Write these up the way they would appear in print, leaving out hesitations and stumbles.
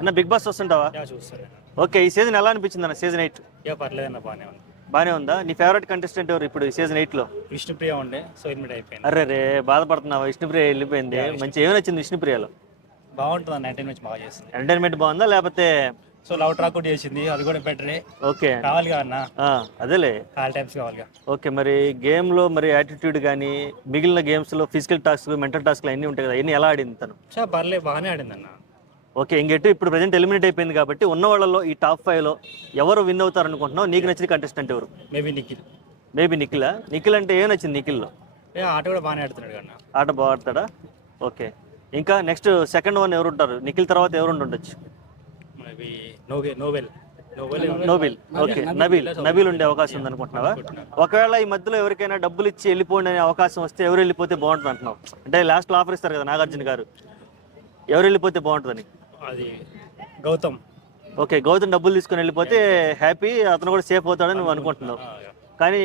అన్న big boss వస్తుంటావా? చూస్తాను. Okay, ఈ సీజన్ ఎలా అనిపించింది అన్న? సీజన్ 8 పర్లేదన్న, బాగానే ఉంది. బానే ఉందా? నీ ఫేవరెట్ కంటెస్టెంట్ ఎవరు ఇప్పుడు ఈ సీజన్ 8లో? విష్ణుప్రియ ఉండే, సో ఎలిమినేట్ అయిపోయింది. అరే రే, బాధపడుతున్నావా? విష్ణుప్రియ వెళ్ళిపోయింది. మంచి ఏమి నచ్చింది విష్ణుప్రియలో? బాగుంటుంది అన్న, ఎంటర్టైన్మెంట్ బాగా చేస్తుంది. ఎంటర్టైన్మెంట్ బాగుందా లేకపోతే? సో లవ్ ట్రాక్ కూడా చేసింది, అది కూడా బెటరే. ఓకే, కావాలిగా అన్న, అదేలే. ఆల్ టైమ్స్ కావాలిగా. ఓకే, మరి గేమ్లో మరి యాటిట్యూడ్ కానీ మిగిలిన గేమ్స్లో ఫిజికల్ టాస్క్ మెంటల్ టాస్క్లు అన్నీ ఉంటాయి కదా, అన్నీ ఎలా ఆడింది తను? పర్లేదు, బాగానే ఆడింది అన్న. ఓకే, ఇంకెటు ఇప్పుడు ప్రజెంట్ ఎలిమినేట్ అయిపోయింది కాబట్టి ఉన్న వాళ్ళలో ఈ టాప్ 5లో ఎవరు విన్ అవుతారు అనుకుంటున్నావు? నీకు నచ్చిన కంటెస్టెంట్ ఎవరు? మేబీ నిఖిల్. మేబీ నిఖిలా? నిఖిల్ అంటే ఏం నచ్చింది నిఖిల్లో? ఆట కూడా బాగానే ఆడుతున్నాడు అన్న. ఆట బాగా ఆడతాడా? ఓకే, ఇంకా నెక్స్ట్ సెకండ్ వన్ ఎవరు ఉంటారు? నిఖిల్ తర్వాత ఎవరు ఉండొచ్చు? Maybe Nobel. నోబిల్. ఓకే, నబీల్ ఉండే అవకాశం ఉంది అనుకుంటున్నావా? ఒకవేళ ఈ మధ్యలో ఎవరికైనా డబ్బులు ఇచ్చి వెళ్ళిపోండి అనే అవకాశం వస్తే ఎవరు వెళ్ళిపోతే బాగుంటుంది అంటున్నావు? అంటే లాస్ట్లో ఆఫర్ ఇస్తారు కదా నాగార్జున గారు, ఎవరు వెళ్ళిపోతే బాగుంటుందని? అది గౌతమ్. ఓకే, గౌతమ్ డబ్బులు తీసుకొని వెళ్ళిపోతే హ్యాపీ, అతను కూడా సేఫ్ అవుతాడని నువ్వు అనుకుంటున్నావు. కానీ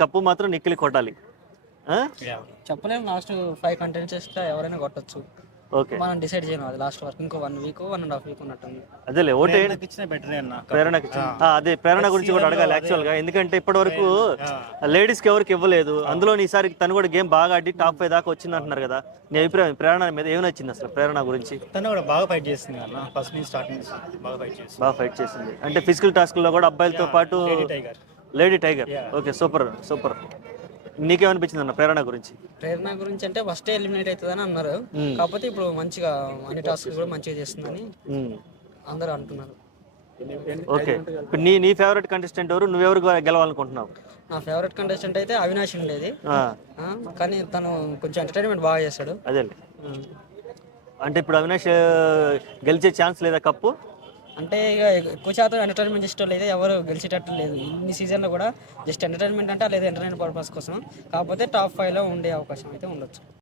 కప్పు మాత్రం నిఖిల్ కొట్టాలి. చెప్పలేము, లాస్ట్ 5 కంటెస్టెంట్స్ ఎవరైనా కొట్టచ్చు. ఓకే, మనం డిసైడ్ చేయను, అది లాస్ట్ వరకు ఇంకో 1 వీక్ 1.5 వీక్ ఉన్నట్టుంది. అదేలే. ఓటే ఇచ్చిన బెటరే అన్న. ప్రేరణకి అదే ప్రేరణ గురించి కూడా అడగాలి యాక్చువల్గా, ఎందుకంటే ఇప్పటి వరకు లేడీస్కి ఎవరికి ఇవ్వలేదు. అందులో ఈసారి తను కూడా గేమ్ బాగా ఆడి టాప్ 5 దాకా వచ్చింది అంటున్నారు కదా. నీ అభిప్రాయం ప్రేరణ మీద ఏమి నచ్చింది అసలు? ప్రేరణ గురించి తను కూడా బాగా ఫైట్ చేస్తుంది అన్న, ఫస్ట్ నుంచి స్టార్టింగ్ బాగా ఫైట్ చేస్తుంది. అంటే ఫిజికల్ టాస్క్లో కూడా అబ్బాయిలతో పాటు lady tiger. Okay, super super. నీకేమనిపించింది అన్న ప్రేరణ గురించి? ప్రేరణ గురించి అంటే ఫస్ట్ ఎలిమినేట్ అవుతుందని అన్నారు, కాకపోతే ఇప్పుడు మంచిగా అన్ని టాస్క్ కూడా మంచిగా చేస్తుందని అందరూ అంటున్నారు. ఓకే, ఇప్పుడు నీ ఫేవరెట్ కంటెస్టెంట్ ఎవరు? నువ్వెవరు గెలవాలనుకుంటున్నావు? నా ఫేవరెట్ కంటెస్టెంట్ అయితే అవినాష్ ఉండేది, కానీ తను కొంచెం ఎంటర్టైన్మెంట్ బాగా చేస్తాడు. అదే, అంటే ఇప్పుడు అవినాష్ గెలిచే ఛాన్స్ లేదా కప్పు? అంటే ఇక ఎక్కువ శాతం ఎంటర్టైన్మెంట్ ఇష్టం లేదు, ఎవరు గెలిచేటట్టు లేదు ఇన్ని సీజన్లో కూడా. జస్ట్ ఎంటర్టైన్మెంట్ అంటే లేదు, ఎంటర్టైన్మెంట్ పర్పస్ కోసం. కాకపోతే టాప్ 5లో ఉండే అవకాశం అయితే ఉండొచ్చు.